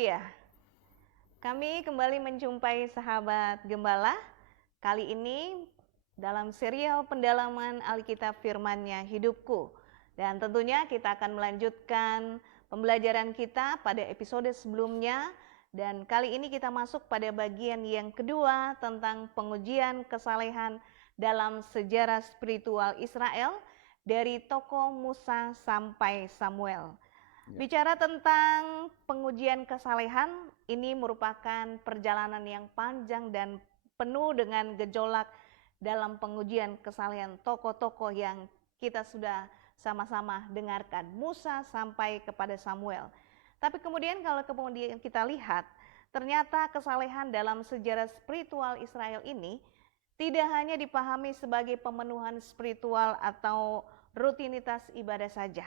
Haleluya. Kami kembali menjumpai sahabat gembala. Kali ini dalam serial pendalaman Alkitab Firman-Nya Hidupku. Dan tentunya kita akan melanjutkan pembelajaran kita pada episode sebelumnya. Dan kali ini kita masuk pada bagian yang kedua tentang pengujian kesalehan dalam sejarah spiritual Israel dari tokoh Musa sampai Samuel. Bicara tentang pengujian kesalehan, ini merupakan perjalanan yang panjang dan penuh dengan gejolak dalam pengujian kesalehan tokoh-tokoh yang kita sudah sama-sama dengarkan, Musa sampai kepada Samuel. Tapi kemudian kalau kemudian kita lihat, ternyata kesalehan dalam sejarah spiritual Israel ini tidak hanya dipahami sebagai pemenuhan spiritual atau rutinitas ibadah saja,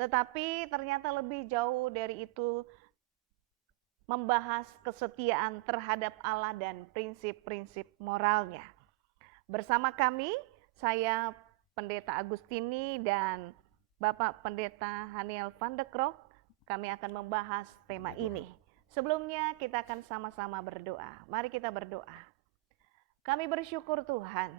tetapi ternyata lebih jauh dari itu, membahas kesetiaan terhadap Allah dan prinsip-prinsip moralnya. Bersama kami, saya Pendeta Agustini dan Bapak Pendeta Haniel van de Krok, kami akan membahas tema ini. Sebelumnya kita akan sama-sama berdoa. Mari kita berdoa. Kami bersyukur Tuhan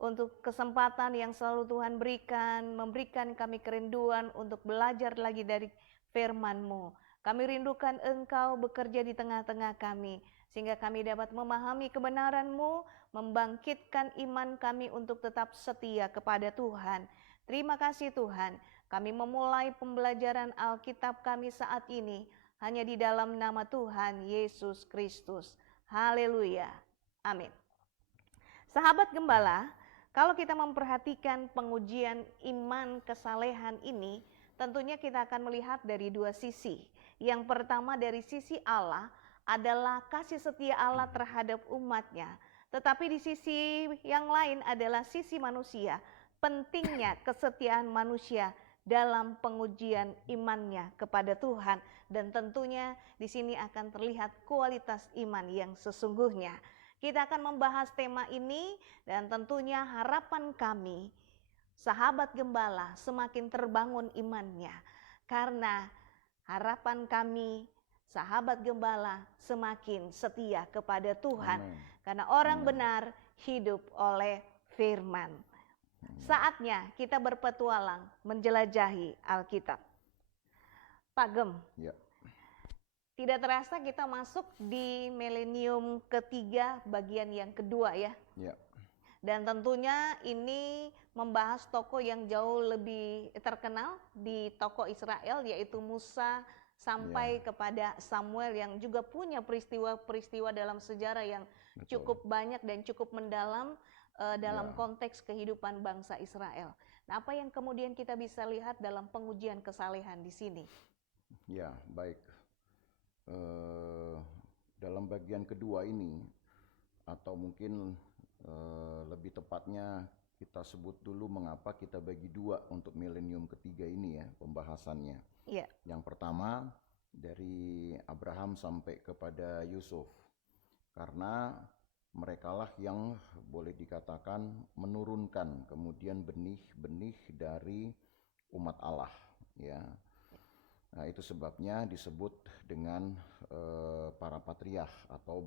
untuk kesempatan yang selalu Tuhan berikan, memberikan kami kerinduan untuk belajar lagi dari firman-Mu. Kami rindukan Engkau bekerja di tengah-tengah kami, sehingga kami dapat memahami kebenaran-Mu, membangkitkan iman kami untuk tetap setia kepada Tuhan. Terima kasih Tuhan, kami memulai pembelajaran Alkitab kami saat ini, hanya di dalam nama Tuhan Yesus Kristus. Haleluya. Amin. Sahabat gembala, kalau kita memperhatikan pengujian iman kesalehan ini, tentunya kita akan melihat dari dua sisi. Yang pertama dari sisi Allah adalah kasih setia Allah terhadap umatnya. Tetapi di sisi yang lain adalah sisi manusia, pentingnya kesetiaan manusia dalam pengujian imannya kepada Tuhan. Dan tentunya di sini akan terlihat kualitas iman yang sesungguhnya. Kita akan membahas tema ini dan tentunya harapan kami, sahabat gembala, semakin terbangun imannya. Karena harapan kami, sahabat gembala, semakin setia kepada Tuhan. Amen. Karena orang benar hidup oleh firman. Saatnya kita berpetualang menjelajahi Alkitab. Pak Gem. Ya. Tidak terasa kita masuk di milenium ketiga bagian yang kedua ya. Ya. Dan tentunya ini membahas tokoh yang jauh lebih terkenal di tokoh Israel, yaitu Musa sampai kepada Samuel, yang juga punya peristiwa-peristiwa dalam sejarah yang cukup banyak dan cukup mendalam dalam konteks kehidupan bangsa Israel. Nah, apa yang kemudian kita bisa lihat dalam pengujian kesalehan di sini? Ya, baik. Dalam bagian kedua ini, atau mungkin lebih tepatnya kita sebut dulu mengapa kita bagi dua untuk milenium ketiga ini ya pembahasannya. Yeah. Yang pertama dari Abraham sampai kepada Yusuf, karena merekalah yang boleh dikatakan menurunkan kemudian benih-benih dari umat Allah ya. Nah, itu sebabnya disebut dengan para patriark atau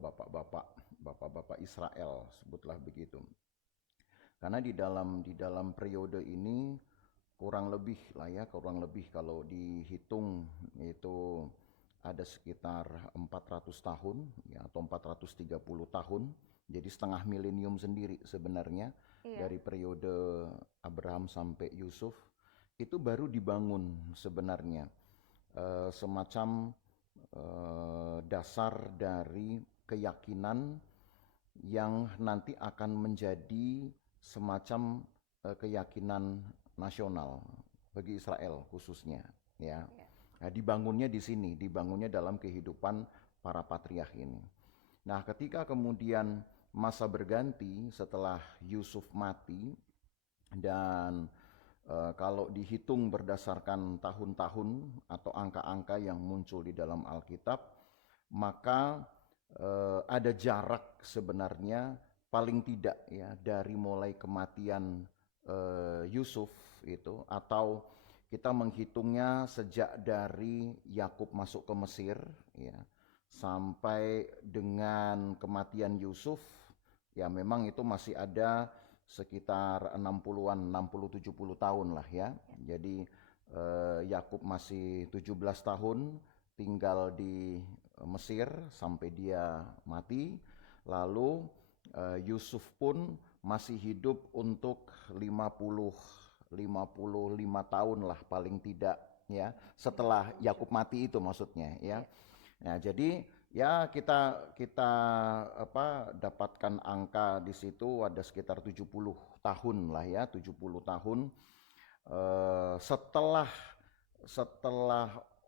bapak-bapak Israel, sebutlah begitu. Karena di dalam periode ini kurang lebih kalau dihitung itu ada sekitar 400 tahun ya, atau 430 tahun. Jadi setengah milenium sendiri sebenarnya dari periode Abraham sampai Yusuf itu baru dibangun sebenarnya. Semacam dasar dari keyakinan yang nanti akan menjadi semacam keyakinan nasional bagi Israel khususnya ya. Nah, dibangunnya di sini, dibangunnya dalam kehidupan para patriark ini. Nah, ketika kemudian masa berganti setelah Yusuf mati, dan kalau dihitung berdasarkan tahun-tahun atau angka-angka yang muncul di dalam Alkitab, maka ada jarak sebenarnya paling tidak ya dari mulai kematian Yusuf itu, atau kita menghitungnya sejak dari Yakub masuk ke Mesir ya, sampai dengan kematian Yusuf, ya memang itu masih ada sekitar 60-an, 60-70 tahun lah ya. Jadi Yakub masih 17 tahun tinggal di Mesir sampai dia mati. Lalu Yusuf pun masih hidup untuk 55 tahun lah paling tidak ya, setelah Yakub mati itu maksudnya ya. Nah, jadi ya kita dapatkan angka di situ ada sekitar 70 tahun lah ya, 70 tahun setelah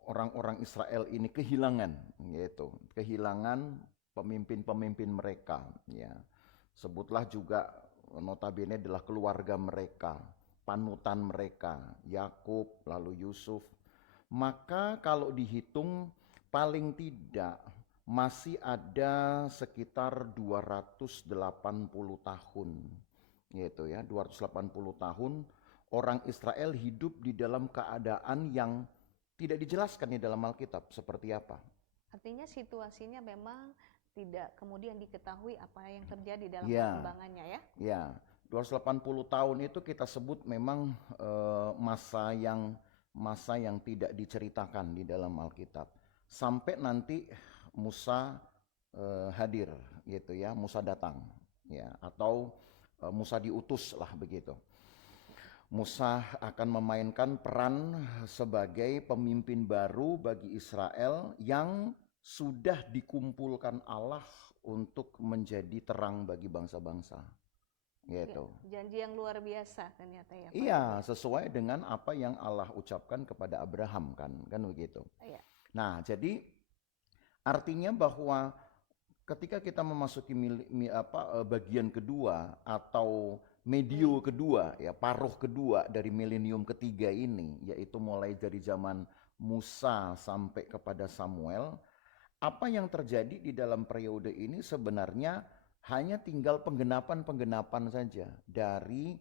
orang-orang Israel ini kehilangan pemimpin-pemimpin mereka ya. Sebutlah juga notabene adalah keluarga mereka, panutan mereka, Yakub lalu Yusuf. Maka kalau dihitung paling tidak masih ada sekitar 280 tahun gitu ya, 280 tahun orang Israel hidup di dalam keadaan yang tidak dijelaskan di dalam Alkitab seperti apa. Artinya situasinya memang tidak kemudian diketahui apa yang terjadi dalam perkembangannya ya. Ya, 280 tahun itu kita sebut memang masa yang tidak diceritakan di dalam Alkitab. Sampai nanti Musa hadir gitu ya, Musa datang ya, atau Musa diutus lah begitu. Musa akan memainkan peran sebagai pemimpin baru bagi Israel yang sudah dikumpulkan Allah untuk menjadi terang bagi bangsa-bangsa. Gitu. Ya, janji yang luar biasa ternyata ya Pak. Iya, sesuai dengan apa yang Allah ucapkan kepada Abraham kan begitu. Iya. Nah, jadi artinya bahwa ketika kita memasuki bagian kedua atau medio kedua, ya paruh kedua dari milenium ketiga ini, yaitu mulai dari zaman Musa sampai kepada Samuel, apa yang terjadi di dalam periode ini sebenarnya hanya tinggal penggenapan saja dari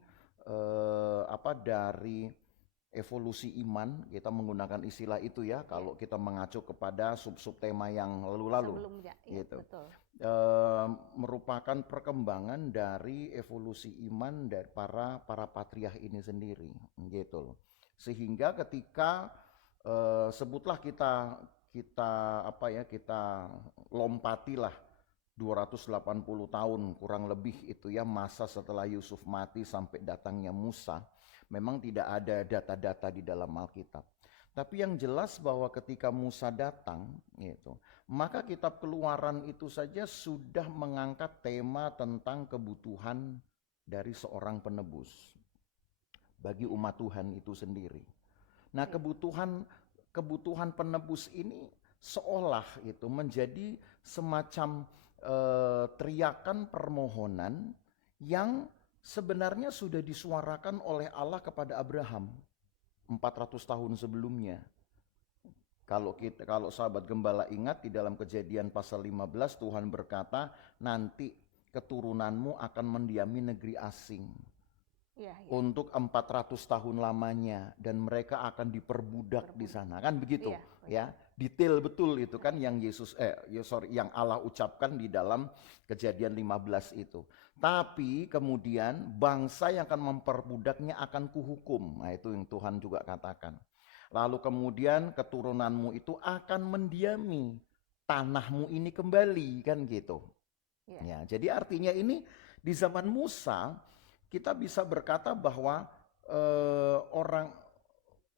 dari evolusi iman. Kita menggunakan istilah itu ya, kalau kita mengacu kepada sub-sub tema yang lalu-lalu. Sebelumnya, ya, gitu. Betul. Merupakan perkembangan dari evolusi iman dari para patriarh ini sendiri, gitu loh. Sehingga ketika sebutlah kita lompatilah 280 tahun kurang lebih itu ya, masa setelah Yusuf mati sampai datangnya Musa. Memang tidak ada data-data di dalam Alkitab. Tapi yang jelas bahwa ketika Musa datang, gitu, maka kitab Keluaran itu saja sudah mengangkat tema tentang kebutuhan dari seorang penebus bagi umat Tuhan itu sendiri. Nah, kebutuhan penebus ini seolah itu menjadi semacam teriakan permohonan yang sebenarnya sudah disuarakan oleh Allah kepada Abraham 400 tahun sebelumnya. Kalau sahabat gembala ingat di dalam Kejadian pasal 15 Tuhan berkata, nanti keturunanmu akan mendiami negeri asing untuk 400 tahun lamanya dan mereka akan diperbudak di sana, kan begitu ya. Detail betul itu kan yang yang Allah ucapkan di dalam Kejadian 15 itu. Tapi kemudian bangsa yang akan memperbudaknya akan kuhukum. Nah, itu yang Tuhan juga katakan. Lalu kemudian keturunanmu itu akan mendiami tanahmu ini kembali, kan gitu. Ya, jadi artinya ini di zaman Musa kita bisa berkata bahwa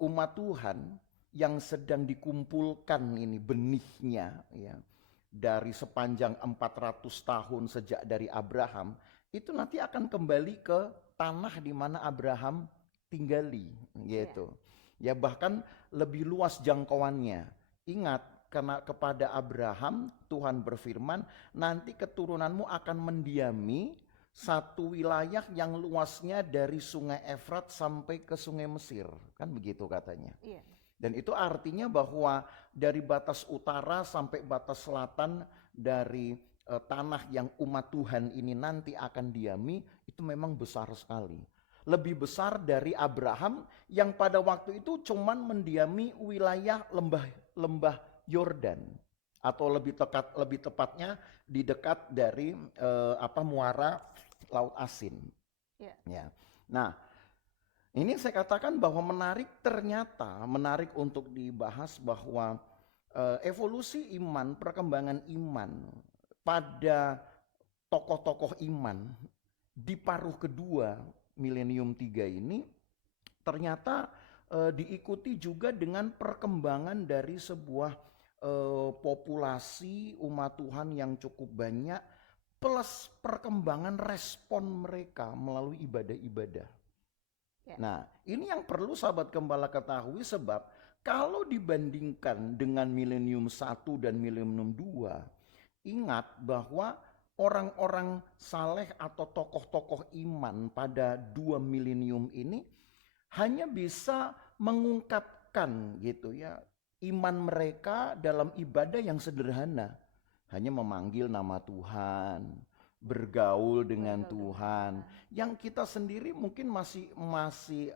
umat Tuhan yang sedang dikumpulkan ini benihnya ya, dari sepanjang 400 tahun sejak dari Abraham, itu nanti akan kembali ke tanah di mana Abraham tinggali gitu. Ya, bahkan lebih luas jangkauannya. Ingat, karena kepada Abraham Tuhan berfirman, nanti keturunanmu akan mendiami satu wilayah yang luasnya dari Sungai Efrat sampai ke Sungai Mesir, kan begitu katanya. Iya. Dan itu artinya bahwa dari batas utara sampai batas selatan dari tanah yang umat Tuhan ini nanti akan diami, itu memang besar sekali. Lebih besar dari Abraham yang pada waktu itu cuman mendiami wilayah lembah Yordan. atau lebih tepatnya di dekat dari muara Laut Asin. Ya. Ya. Nah, ini saya katakan bahwa menarik untuk dibahas bahwa evolusi iman, perkembangan iman pada tokoh-tokoh iman di paruh kedua milenium 3 ini ternyata diikuti juga dengan perkembangan dari sebuah populasi umat Tuhan yang cukup banyak, plus perkembangan respon mereka melalui ibadah-ibadah. Ya. Nah, ini yang perlu sahabat gembala ketahui, sebab kalau dibandingkan dengan milenium 1 dan milenium 2, ingat bahwa orang-orang saleh atau tokoh-tokoh iman pada 2 milenium ini hanya bisa mengungkapkan gitu ya iman mereka dalam ibadah yang sederhana, hanya memanggil nama Tuhan, bergaul dengan Tuhan. Yang kita sendiri mungkin masih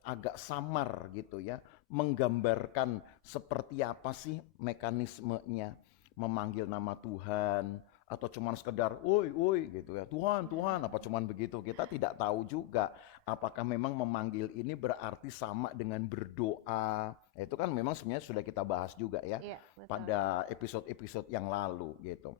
agak samar gitu ya, menggambarkan seperti apa sih mekanismenya memanggil nama Tuhan, atau cuman sekedar woi gitu ya, Tuhan apa cuman begitu. Kita tidak tahu juga apakah memang memanggil ini berarti sama dengan berdoa. Itu kan memang sebenarnya sudah kita bahas juga ya, pada episode-episode yang lalu gitu.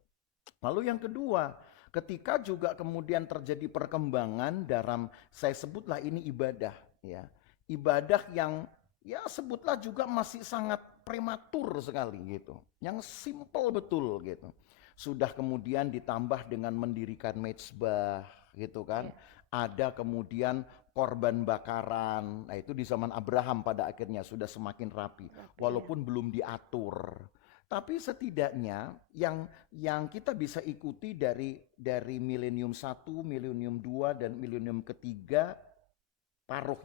Lalu yang kedua, ketika juga kemudian terjadi perkembangan dalam, saya sebutlah ini ibadah ya, ibadah yang ya sebutlah juga masih sangat prematur sekali gitu, yang simple betul gitu. Sudah kemudian ditambah dengan mendirikan mezbah gitu kan. Ada kemudian korban bakaran. Nah, itu di zaman Abraham pada akhirnya sudah semakin rapi, walaupun belum diatur. Tapi setidaknya yang kita bisa ikuti dari milenium 1, milenium 2 dan milenium ketiga, paruh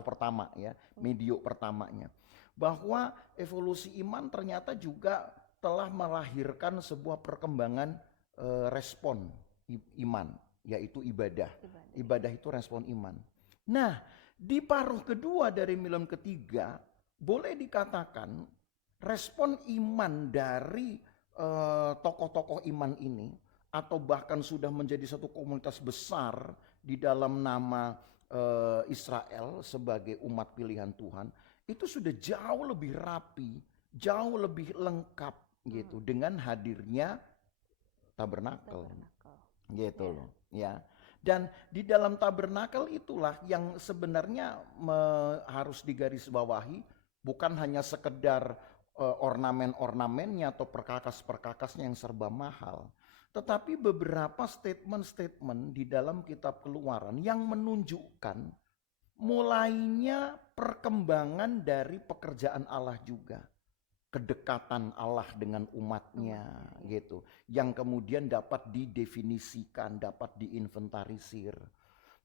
pertama ya, medio pertamanya, bahwa evolusi iman ternyata juga telah melahirkan sebuah perkembangan respon iman, yaitu ibadah. Ibadah itu respon iman. Nah, di paruh kedua dari milenium ketiga, boleh dikatakan respon iman dari tokoh-tokoh iman ini, atau bahkan sudah menjadi satu komunitas besar di dalam nama Israel sebagai umat pilihan Tuhan, itu sudah jauh lebih rapi, jauh lebih lengkap gitu dengan hadirnya tabernakel gitu loh ya. Dan di dalam tabernakel itulah yang sebenarnya harus digarisbawahi, bukan hanya sekedar ornamen-ornamennya atau perkakas-perkakasnya yang serba mahal, tetapi beberapa statement-statement di dalam kitab Keluaran yang menunjukkan mulainya perkembangan dari pekerjaan Allah juga, kedekatan Allah dengan umatnya gitu, yang kemudian dapat didefinisikan, dapat diinventarisir.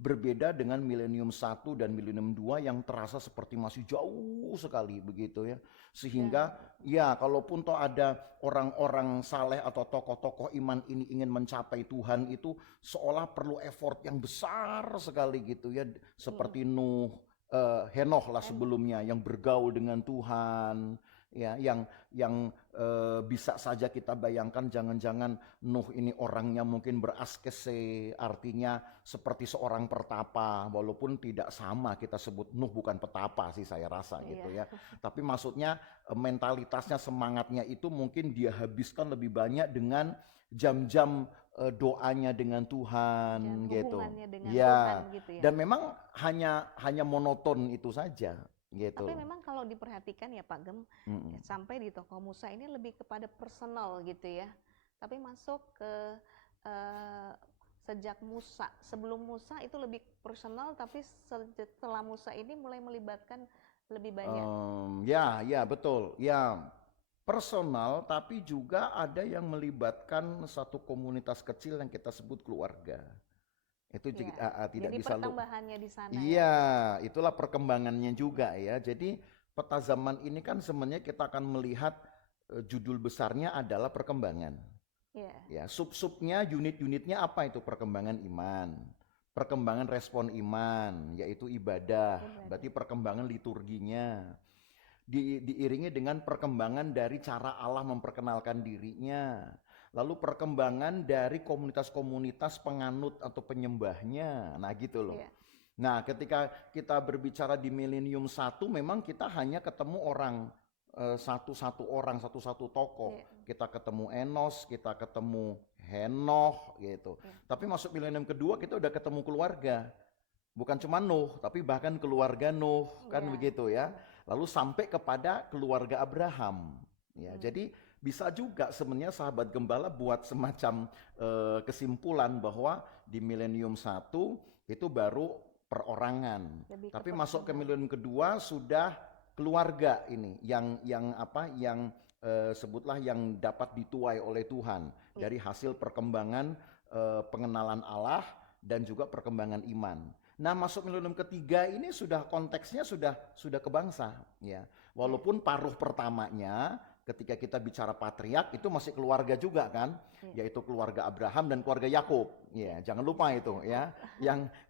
Berbeda dengan milenium 1 dan milenium 2 yang terasa seperti masih jauh sekali begitu ya. Sehingga ya kalaupun toh ada orang-orang saleh atau tokoh-tokoh iman ini ingin mencapai Tuhan, itu seolah perlu effort yang besar sekali gitu ya. Seperti Nuh, Henoh lah sebelumnya, yang bergaul dengan Tuhan ya, yang bisa saja kita bayangkan jangan-jangan Nuh ini orangnya mungkin beraskese, artinya seperti seorang pertapa, walaupun tidak sama kita sebut Nuh bukan petapa sih saya rasa gitu ya. Tapi maksudnya mentalitasnya, semangatnya itu mungkin dia habiskan lebih banyak dengan jam-jam doanya dengan Tuhan gitu. Dengan Tuhan gitu ya. Dan memang hanya monoton itu saja. Gitu. Tapi memang kalau diperhatikan ya Pak Gem, sampai di tokoh Musa ini lebih kepada personal gitu ya. Tapi masuk ke sejak Musa, sebelum Musa itu lebih personal, tapi setelah Musa ini mulai melibatkan lebih banyak. Ya betul. Ya personal, tapi juga ada yang melibatkan satu komunitas kecil yang kita sebut keluarga. Itu tidak jadi bisa pertambahannya di sana. Iya, itulah perkembangannya juga ya. Jadi peta zaman ini kan sebenarnya kita akan melihat judul besarnya adalah perkembangan. Ya, sub-subnya, unit-unitnya apa itu? Perkembangan iman, perkembangan respon iman, yaitu ibadah. Berarti perkembangan liturginya. diiringi dengan perkembangan dari cara Allah memperkenalkan dirinya, lalu perkembangan dari komunitas-komunitas penganut atau penyembahnya. Nah, gitu loh. Iya. Nah, ketika kita berbicara di milenium 1, memang kita hanya ketemu orang satu-satu orang, satu-satu tokoh. Iya. Kita ketemu Enos, kita ketemu Henoh gitu. Iya. Tapi masuk milenium kedua kita udah ketemu keluarga. Bukan cuma Nuh, tapi bahkan keluarga Nuh, kan Iya. begitu ya. Lalu sampai kepada keluarga Abraham. Ya, jadi bisa juga sebenarnya sahabat gembala buat semacam kesimpulan bahwa di milenium 1 itu baru perorangan. Lebih ke Tapi masuk ke personal. milenium kedua sudah keluarga ini yang sebutlah yang dapat dituai oleh Tuhan dari hasil perkembangan pengenalan Allah dan juga perkembangan iman. Nah, masuk milenium ketiga ini sudah konteksnya sudah ke bangsa, ya. Walaupun paruh pertamanya ketika kita bicara patriark itu masih keluarga juga kan, yaitu keluarga Abraham dan keluarga Yakub. Ya, jangan lupa itu ya.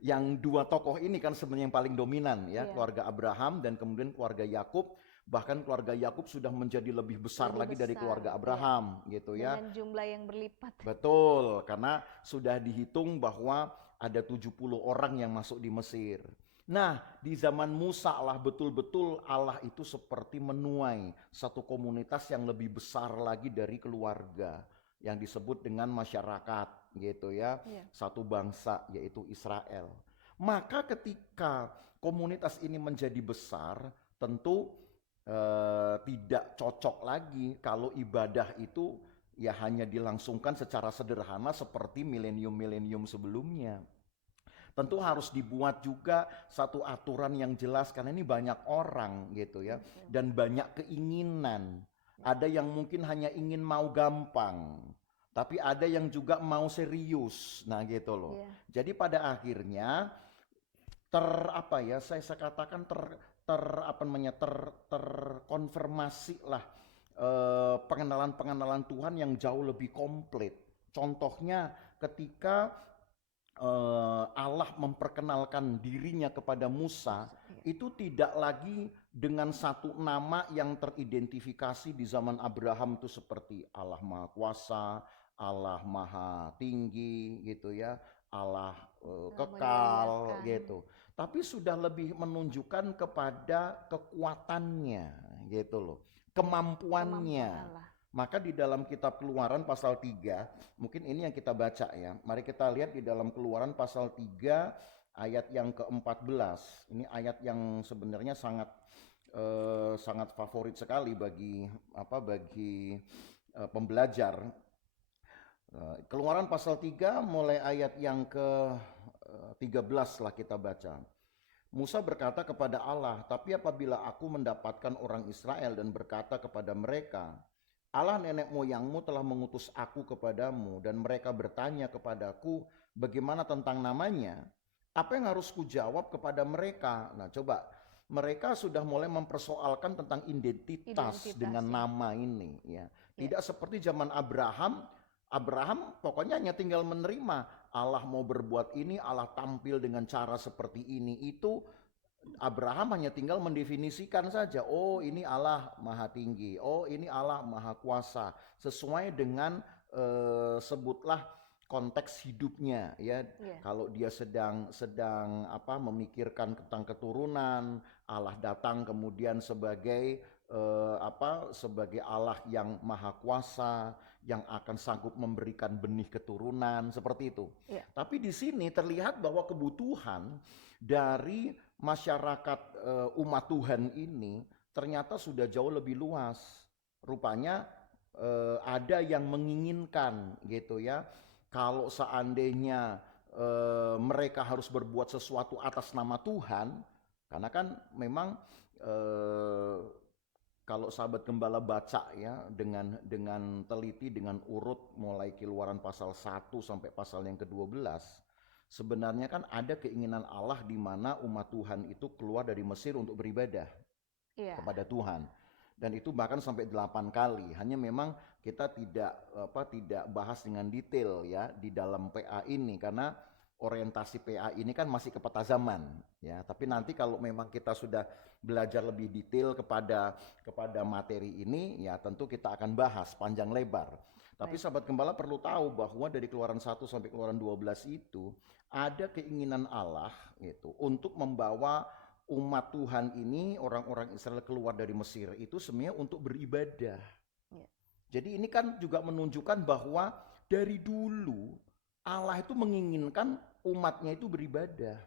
Yang dua tokoh ini kan sebenarnya yang paling dominan ya, keluarga Abraham dan kemudian keluarga Yakub. Bahkan keluarga Yakub sudah menjadi lebih besar lagi dari keluarga Abraham gitu ya. Dengan jumlah yang berlipat. Betul, karena sudah dihitung bahwa ada 70 orang yang masuk di Mesir. Nah, di zaman Musa lah betul-betul Allah itu seperti menuai satu komunitas yang lebih besar lagi dari keluarga yang disebut dengan masyarakat gitu ya. Satu bangsa yaitu Israel. Maka ketika komunitas ini menjadi besar, tentu tidak cocok lagi kalau ibadah itu ya hanya dilangsungkan secara sederhana seperti milenium-milenium sebelumnya. Tentu harus dibuat juga satu aturan yang jelas karena ini banyak orang gitu ya dan banyak keinginan. Ada yang mungkin hanya ingin mau gampang, tapi ada yang juga mau serius. Nah, gitu loh. Jadi pada akhirnya saya katakan terkonfirmasi lah pengenalan Tuhan yang jauh lebih komplit. Contohnya ketika Allah memperkenalkan dirinya kepada Musa, itu tidak lagi dengan satu nama yang teridentifikasi di zaman Abraham itu seperti Allah Maha Kuasa, Allah Maha Tinggi gitu ya, Allah kekal gitu. Tapi sudah lebih menunjukkan kepada kekuatannya gitu loh, kemampuannya. Maka di dalam kitab Keluaran pasal 3, mungkin ini yang kita baca ya. Mari kita lihat di dalam Keluaran pasal 3 ayat yang ke-14. Ini ayat yang sebenarnya sangat favorit sekali bagi pembelajar. Keluaran pasal 3 mulai ayat yang ke-13 lah kita baca. Musa berkata kepada Allah, "Tapi apabila aku mendapatkan orang Israel dan berkata kepada mereka, Allah nenek moyangmu telah mengutus aku kepadamu dan mereka bertanya kepadaku bagaimana tentang namanya, apa yang harus kujawab kepada mereka?" Nah, coba mereka sudah mulai mempersoalkan tentang identitas dengan nama ini ya. Tidak seperti zaman Abraham pokoknya hanya tinggal menerima. Allah mau berbuat ini, Allah tampil dengan cara seperti ini. Itu Abraham hanya tinggal mendefinisikan saja. Oh, ini Allah Maha Tinggi. Oh, ini Allah Maha Kuasa. Sesuai dengan sebutlah konteks hidupnya ya. Kalau dia sedang memikirkan tentang keturunan, Allah datang kemudian sebagai sebagai Allah yang Maha Kuasa, yang akan sanggup memberikan benih keturunan seperti itu. Tapi di sini terlihat bahwa kebutuhan dari masyarakat umat Tuhan ini ternyata sudah jauh lebih luas. Rupanya ada yang menginginkan gitu ya, kalau seandainya mereka harus berbuat sesuatu atas nama Tuhan, karena kan memang kalau sahabat gembala baca ya dengan teliti, dengan urut mulai Keluaran pasal 1 sampai pasal yang ke-12, sebenarnya kan ada keinginan Allah di mana umat Tuhan itu keluar dari Mesir untuk beribadah kepada Tuhan. Dan itu bahkan sampai 8 kali. Hanya memang kita tidak bahas dengan detail ya di dalam PA ini karena orientasi PA ini kan masih ke peta zaman ya, tapi nanti kalau memang kita sudah belajar lebih detail kepada materi ini ya tentu kita akan bahas panjang lebar. Tapi Baik. sahabat gembala perlu tahu bahwa dari Keluaran 1 sampai Keluaran 12 itu ada keinginan Allah gitu untuk membawa umat Tuhan ini, orang-orang Israel keluar dari Mesir itu sebenarnya untuk beribadah. Ya. Jadi ini kan juga menunjukkan bahwa dari dulu Allah itu menginginkan umatnya itu beribadah.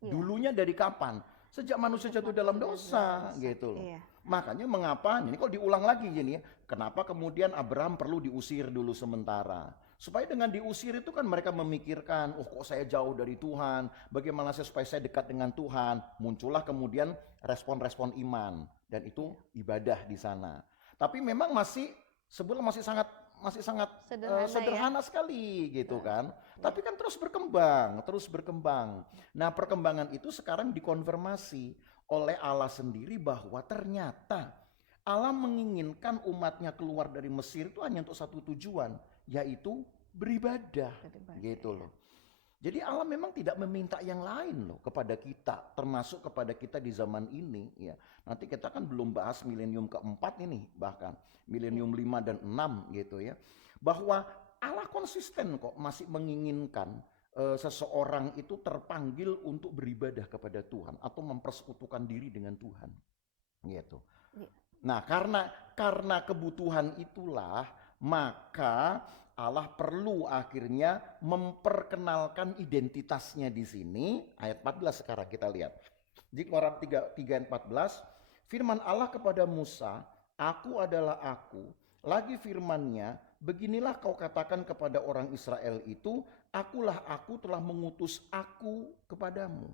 Iya. Dulunya dari kapan? Sejak manusia jatuh dalam dosa gitu loh. Iya. Makanya mengapa ini kok diulang lagi gini ya? Kenapa kemudian Abraham perlu diusir dulu sementara? Supaya dengan diusir itu kan mereka memikirkan, oh kok saya jauh dari Tuhan, bagaimana supaya saya dekat dengan Tuhan? Muncullah kemudian respon-respon iman dan itu ibadah di sana. Tapi memang sebelum masih sangat sederhana sekali gitu kan. Tapi kan terus berkembang. Nah, perkembangan itu sekarang dikonfirmasi oleh Allah sendiri bahwa ternyata Allah menginginkan umatnya keluar dari Mesir itu hanya untuk satu tujuan, yaitu beribadah gitu loh. Jadi Allah memang tidak meminta yang lain loh kepada kita, termasuk kepada kita di zaman ini ya. Nanti kita kan belum bahas milenium keempat ini, bahkan milenium 5 dan 6 gitu ya. Bahwa Allah konsisten kok masih menginginkan seseorang itu terpanggil untuk beribadah kepada Tuhan atau mempersekutukan diri dengan Tuhan. Gitu. Nah, karena kebutuhan itulah maka Allah perlu akhirnya memperkenalkan identitasnya di sini. Ayat 14 sekarang kita lihat. Di Keluaran 3 ayat 14, firman Allah kepada Musa, "Aku adalah aku." Lagi firman-Nya, "Beginilah kau katakan kepada orang Israel itu, akulah aku telah mengutus aku kepadamu."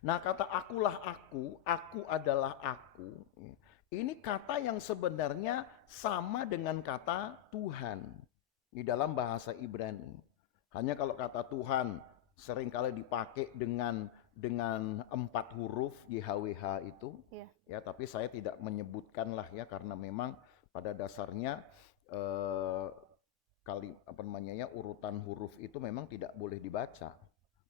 Nah, kata akulah aku adalah aku. Ini kata yang sebenarnya sama dengan kata Tuhan di dalam bahasa Ibrani. Hanya kalau kata Tuhan seringkali dipakai dengan 4 huruf YHWH itu. Ya, tapi saya tidak menyebutkan lah ya, karena memang pada dasarnya urutan huruf itu memang tidak boleh dibaca.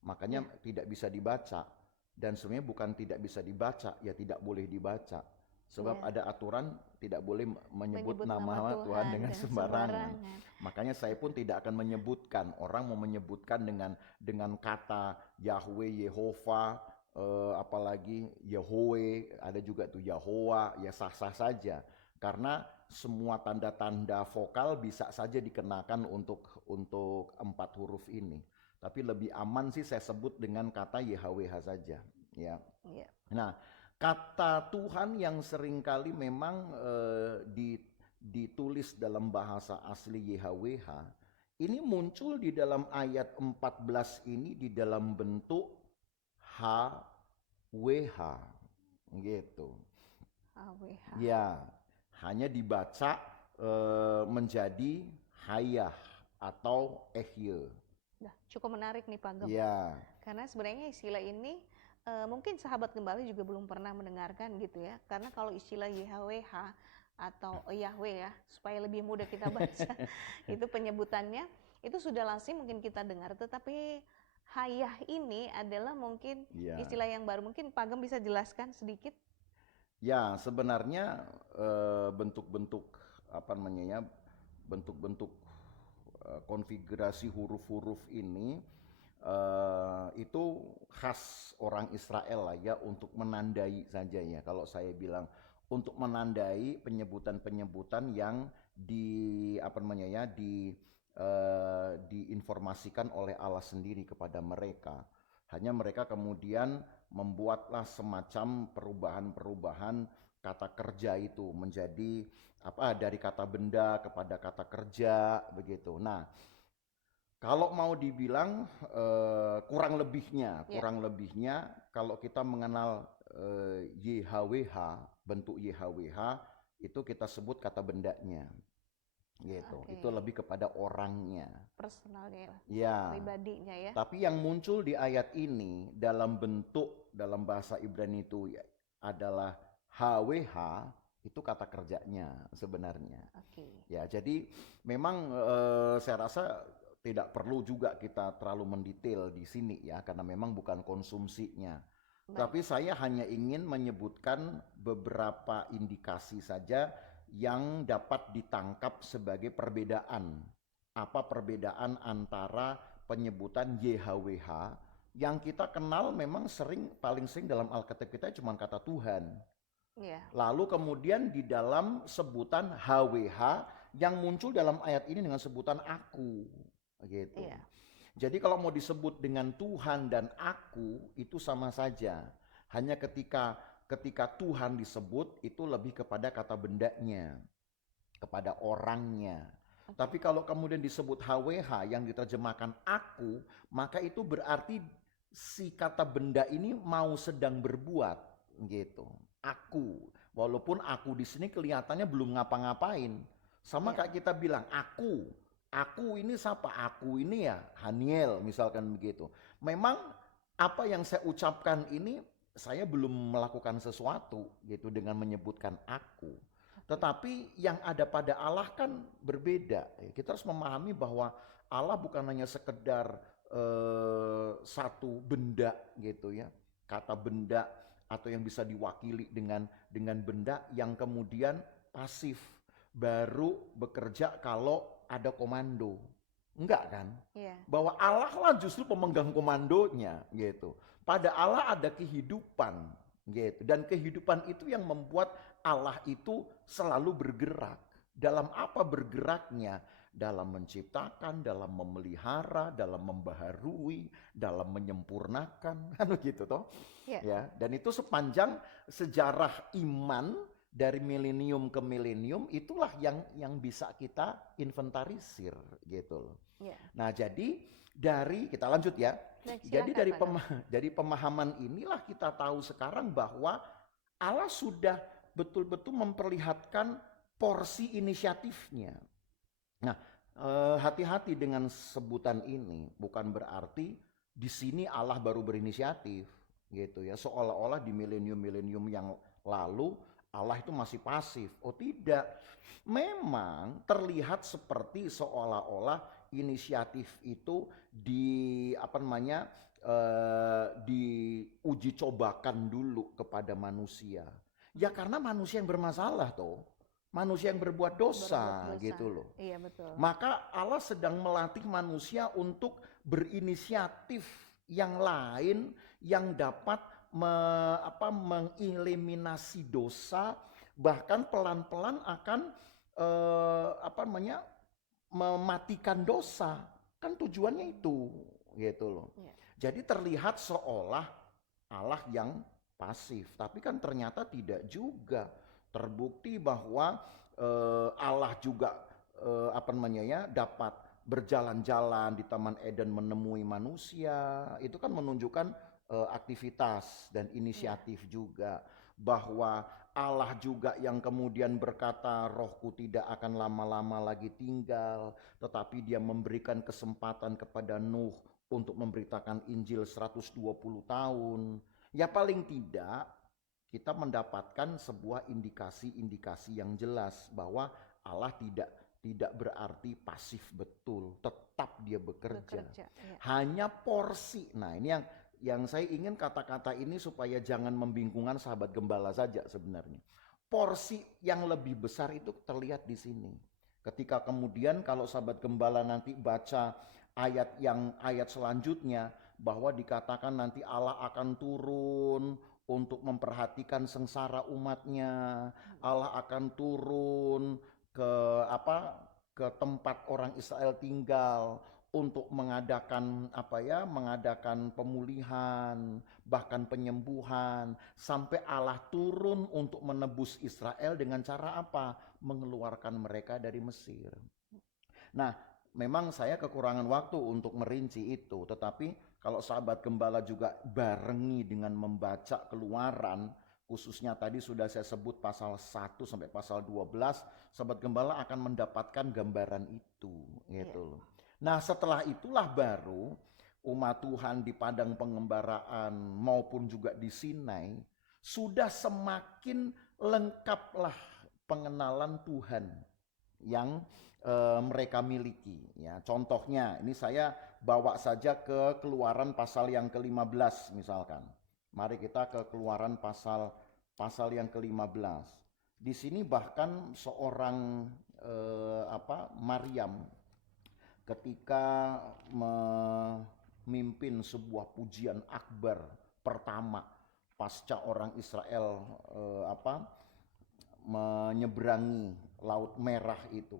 Makanya tidak bisa dibaca. Dan sebenarnya bukan tidak bisa dibaca, ya tidak boleh dibaca. Sebab ada aturan tidak boleh menyebut nama Tuhan dengan sembarangan. Makanya saya pun tidak akan menyebutkan. Orang mau menyebutkan dengan kata Yahweh, Yehova, apalagi Yahweh, ada juga tuh Yahowa, ya sah-sah saja. Karena semua tanda-tanda vokal bisa saja dikenakan untuk 4 huruf ini. Tapi lebih aman sih saya sebut dengan kata YHWH saja. Ya. Nah, kata Tuhan yang seringkali memang ditulis dalam bahasa asli YHWH, ini muncul di dalam ayat 14 ini di dalam bentuk HWH gitu. HWH. Ya, hanya dibaca menjadi hayah atau ehye. Cukup menarik nih Pak Gem. Ya. Karena sebenarnya istilah ini mungkin sahabat gembala juga belum pernah mendengarkan gitu ya. Karena kalau istilah YHWH atau Yahweh ya, supaya lebih mudah kita baca, itu penyebutannya itu sudah lazim mungkin kita dengar. Tetapi hayah ini adalah mungkin istilah yang baru. Mungkin Pak Gem bisa jelaskan sedikit? Ya, sebenarnya bentuk-bentuk bentuk-bentuk konfigurasi huruf-huruf ini itu khas orang Israel lah ya, untuk menandai saja ya. Kalau saya bilang untuk menandai penyebutan-penyebutan yang diinformasikan oleh Allah sendiri kepada mereka. Hanya mereka kemudian membuatlah semacam perubahan-perubahan kata kerja itu menjadi dari kata benda kepada kata kerja begitu. Nah, kalau mau dibilang kurang lebihnya kalau kita mengenal YHWH, bentuk YHWH itu kita sebut kata bendanya. Gitu. Itu lebih kepada orangnya, personalnya, pribadinya ya. Tapi yang muncul di ayat ini dalam bahasa Ibrani itu adalah HWH, itu kata kerjanya sebenarnya. Ya, jadi memang saya rasa tidak perlu juga kita terlalu mendetail di sini ya, karena memang bukan konsumsinya. Baik. Tapi saya hanya ingin menyebutkan beberapa indikasi saja yang dapat ditangkap sebagai perbedaan. Apa perbedaan antara penyebutan YHWH yang kita kenal memang paling sering dalam Alkitab kita cuma kata Tuhan. Iya. Lalu kemudian di dalam sebutan HWH yang muncul dalam ayat ini dengan sebutan aku, gitu. Iya. Jadi kalau mau disebut dengan Tuhan dan aku itu sama saja. Hanya ketika Tuhan disebut itu lebih kepada kata bendanya, kepada orangnya. Tapi kalau kemudian disebut HWH yang diterjemahkan aku, maka itu berarti si kata benda ini mau sedang berbuat, gitu. Aku, walaupun aku di sini kelihatannya belum ngapa-ngapain. Sama kayak kita bilang aku ini siapa? Aku ini ya Haniel misalkan begitu. Memang apa yang saya ucapkan ini saya belum melakukan sesuatu gitu dengan menyebutkan aku. Tetapi yang ada pada Allah kan berbeda. Kita harus memahami bahwa Allah bukan hanya sekedar satu benda gitu ya. Kata benda atau yang bisa diwakili dengan benda yang kemudian pasif, baru bekerja kalau ada komando. Enggak kan? Iya. Bahwa Allah lah justru pemegang komandonya gitu. Pada Allah ada kehidupan gitu. Dan kehidupan itu yang membuat Allah itu selalu bergerak. Dalam apa bergeraknya? Dalam menciptakan, dalam memelihara, dalam membaharui, dalam menyempurnakan, kan begitu toh? Iya. Ya, dan itu sepanjang sejarah iman dari milenium ke milenium itulah yang bisa kita inventarisir gitu loh. Iya. Nah, jadi dari kita lanjut ya. Baik, Jadi silakan, dari pemahaman inilah kita tahu sekarang bahwa Allah sudah betul-betul memperlihatkan porsi inisiatifnya. Nah, hati-hati dengan sebutan ini, bukan berarti di sini Allah baru berinisiatif gitu ya. Seolah-olah di milenium-milenium yang lalu Allah itu masih pasif. Oh tidak. Memang terlihat seperti seolah-olah inisiatif itu diuji cobakan dulu kepada manusia. Ya karena manusia yang bermasalah toh. Manusia yang berbuat dosa, gitu loh. Iya, betul. Maka Allah sedang melatih manusia untuk berinisiatif yang lain yang dapat mengeliminasi dosa, bahkan pelan-pelan akan mematikan dosa. Kan tujuannya itu, gitu loh. Iya. Jadi terlihat seolah Allah yang pasif, tapi kan ternyata tidak juga. Terbukti bahwa Allah juga dapat berjalan-jalan di Taman Eden menemui manusia. Itu kan menunjukkan aktivitas dan inisiatif juga. Bahwa Allah juga yang kemudian berkata, rohku tidak akan lama-lama lagi tinggal, tetapi dia memberikan kesempatan kepada Nuh untuk memberitakan Injil 120 tahun. Ya paling tidak kita mendapatkan sebuah indikasi-indikasi yang jelas bahwa Allah tidak berarti pasif betul, tetap dia bekerja. Ya. Hanya porsi. Nah, ini yang saya ingin kata-kata ini supaya jangan membingungkan sahabat gembala saja sebenarnya. Porsi yang lebih besar itu terlihat di sini. Ketika kemudian kalau sahabat gembala nanti baca ayat selanjutnya bahwa dikatakan nanti Allah akan turun untuk memperhatikan sengsara umatnya. Allah akan turun ke tempat orang Israel tinggal untuk mengadakan pemulihan, bahkan penyembuhan, sampai Allah turun untuk menebus Israel dengan cara apa? Mengeluarkan mereka dari Mesir. Nah, memang saya kekurangan waktu untuk merinci itu, tetapi kalau sahabat gembala juga barengi dengan membaca Keluaran, khususnya tadi sudah saya sebut pasal 1 sampai pasal 12, sahabat gembala akan mendapatkan gambaran itu, gitu loh. Nah, setelah itulah baru umat Tuhan di padang pengembaraan maupun juga di Sinai sudah semakin lengkaplah pengenalan Tuhan yang mereka miliki. Ya, contohnya, ini saya bawa saja ke Keluaran pasal yang ke-15 misalkan. Mari kita ke Keluaran pasal yang ke-15. Di sini bahkan seorang Maryam ketika memimpin sebuah pujian akbar pertama pasca orang Israel menyeberangi Laut Merah itu,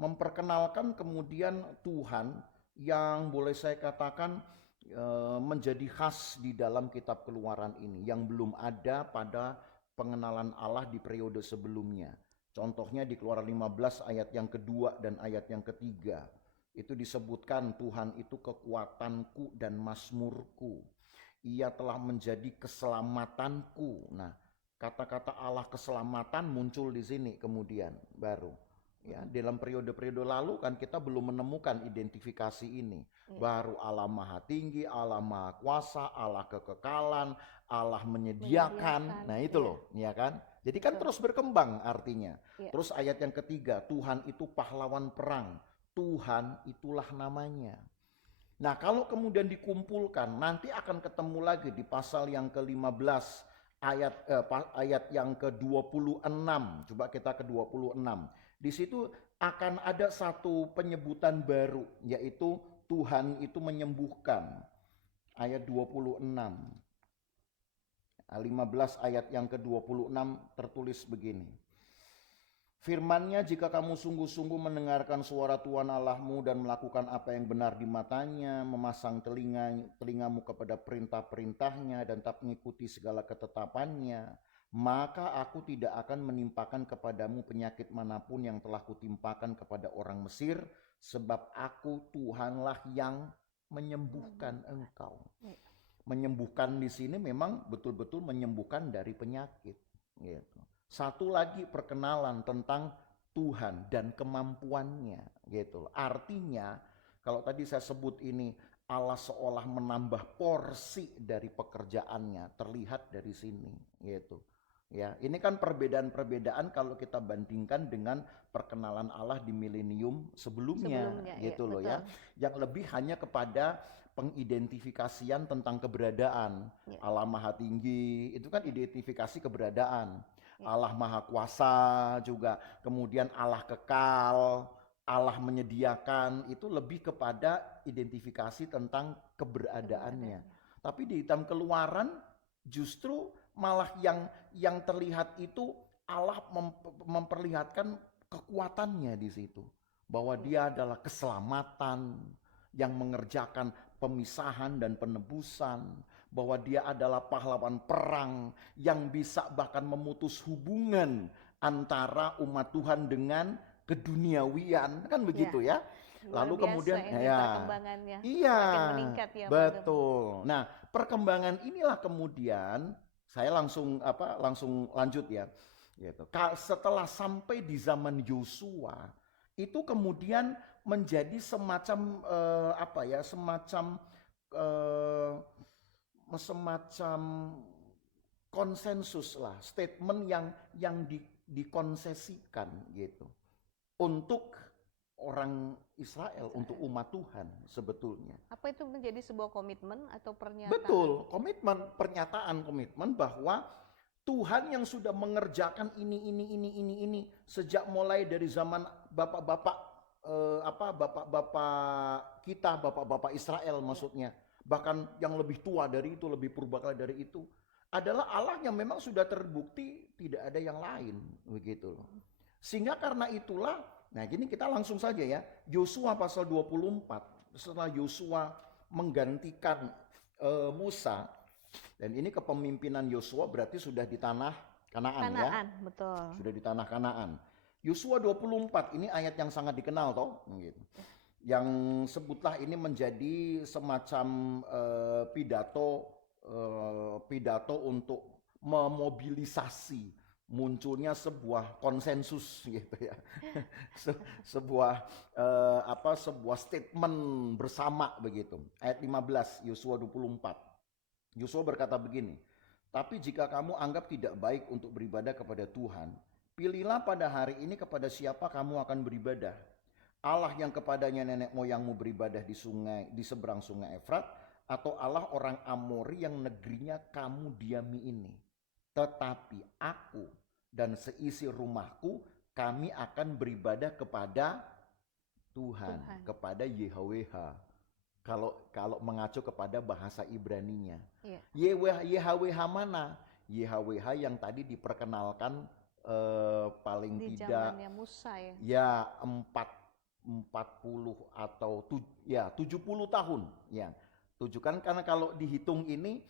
memperkenalkan kemudian Tuhan yang boleh saya katakan menjadi khas di dalam kitab Keluaran ini, yang belum ada pada pengenalan Allah di periode sebelumnya. Contohnya di Keluaran 15 ayat yang kedua dan ayat yang ketiga. Itu disebutkan Tuhan itu kekuatanku dan mazmurku. Ia telah menjadi keselamatanku. Nah, kata-kata Allah keselamatan muncul di sini kemudian baru. Ya, dalam periode-periode lalu kan kita belum menemukan identifikasi ini. Baru Allah Maha Tinggi, Allah Maha Kuasa, Allah kekekalan, Allah menyediakan. Nah, itu loh, ya kan? Jadi kan terus berkembang artinya. Terus ayat yang ketiga, Tuhan itu pahlawan perang. Tuhan itulah namanya. Nah, kalau kemudian dikumpulkan, nanti akan ketemu lagi di pasal yang ke-15 ayat yang ke-26. Coba kita ke 26. Di situ akan ada satu penyebutan baru, yaitu Tuhan itu menyembuhkan. Ayat 26. 15 ayat yang ke-26 tertulis begini. Firman-Nya, jika kamu sungguh-sungguh mendengarkan suara Tuhan Allahmu dan melakukan apa yang benar di matanya, memasang telingamu kepada perintah-perintahnya dan tak mengikuti segala ketetapannya, maka aku tidak akan menimpakan kepadamu penyakit manapun yang telah kutimpakan kepada orang Mesir, sebab aku Tuhanlah yang menyembuhkan engkau. Menyembuhkan di sini memang betul-betul menyembuhkan dari penyakit. Gitu. Satu lagi perkenalan tentang Tuhan dan kemampuannya. Gitu. Artinya kalau tadi saya sebut ini Allah seolah menambah porsi dari pekerjaannya, terlihat dari sini. Gitu. Ya, ini kan perbedaan-perbedaan kalau kita bandingkan dengan perkenalan Allah di milenium sebelumnya gitu loh ya. Yang lebih hanya kepada pengidentifikasian tentang keberadaan. Allah Maha Tinggi, itu kan identifikasi keberadaan. Allah Maha Kuasa juga, kemudian Allah kekal, Allah menyediakan, itu lebih kepada identifikasi tentang keberadaannya. Tapi di dalam Keluaran justru malah yang terlihat itu Allah memperlihatkan kekuatannya di situ. Bahwa dia adalah keselamatan yang mengerjakan pemisahan dan penebusan. Bahwa dia adalah pahlawan perang yang bisa bahkan memutus hubungan antara umat Tuhan dengan keduniawian. Kan begitu ya. Lalu kemudian perkembangannya makin meningkat ya. Betul. Nah, perkembangan inilah kemudian saya langsung lanjut ya. Gitu. Setelah sampai di zaman Yosua, itu kemudian menjadi semacam semacam konsensus lah, statement yang dikonsesikan gitu untuk orang Israel, untuk umat Tuhan sebetulnya. Apa itu menjadi sebuah komitmen atau pernyataan? Betul, komitmen bahwa Tuhan yang sudah mengerjakan ini sejak mulai dari zaman bapak-bapak kita, bapak-bapak Israel maksudnya, bahkan yang lebih tua dari itu, lebih purbakala dari itu, adalah Allah yang memang sudah terbukti tidak ada yang lain, begitu loh. Sehingga karena itulah, nah gini kita langsung saja ya, Yosua pasal 24, setelah Yosua menggantikan Musa, dan ini kepemimpinan Yosua berarti sudah di tanah Kanaan ya. Betul. Sudah di tanah Kanaan. Yosua 24 ini ayat yang sangat dikenal toh, gitu. Yang sebutlah ini menjadi semacam pidato untuk memobilisasi munculnya sebuah konsensus gitu ya. sebuah statement bersama begitu. Ayat 15 Yosua 24. Yosua berkata begini, "Tapi jika kamu anggap tidak baik untuk beribadah kepada Tuhan, pilihlah pada hari ini kepada siapa kamu akan beribadah. Allah yang kepadanya nenek moyangmu beribadah di seberang sungai Efrat, atau Allah orang Amori yang negerinya kamu diami ini. Tetapi aku dan seisi rumahku, kami akan beribadah kepada Tuhan. Kepada YHWH. Kalau mengacu kepada bahasa Ibraninya. YHWH mana? YHWH yang tadi diperkenalkan paling di tidak zamannya Musa ya. Ya 40 atau 70 tahun ya. Kan karena kalau dihitung ini